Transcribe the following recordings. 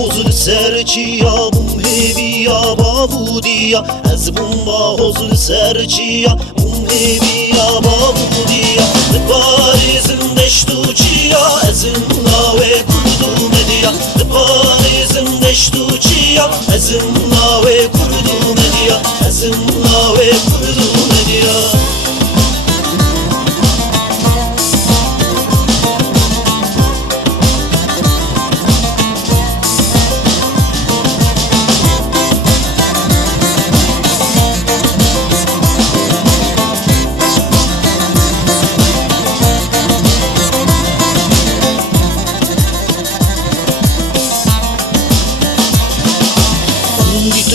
حضر سرچیا بوم هیویا باودیا از بوم با حضر سرچیا بوم هیویا باودیا لپاریزم دشتو چیا از ناوه کردو مدیا لپاریزم دشتو چیا از ناوه کردو مدیا از ناوه کردو مدیا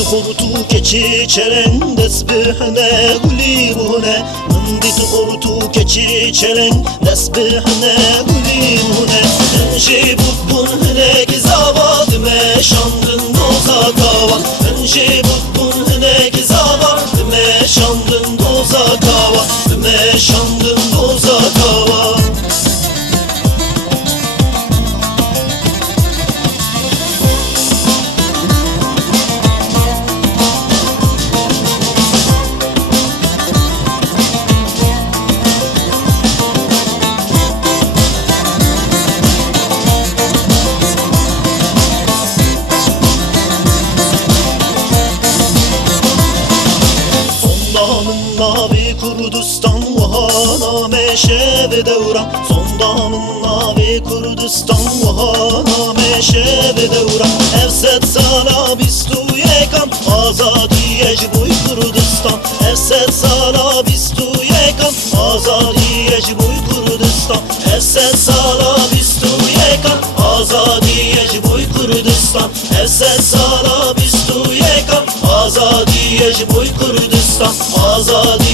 خورتو keçi çelen desbihne guli buhne Mındit khurtu keçi çelen desbihne guli buhne Enşi bubbun hne gizavad me şandın doza kava Enşi bubbun hne gizavad me şandın doza kava Me şandın doza kava Navi Kurdistan vahana meşe ve devran Sondamın navi Kurdistan vahana meşe ve devran Evset sala bistu yekan azadi ecbuy Kurdistan Evset sala bistu yekan azadi ecbuy Kurdistan Evset sala bistu yekan azadi ecbuy Kurdistan Evset sala bistu yekan azadi ecbuy Kurdistan Azadi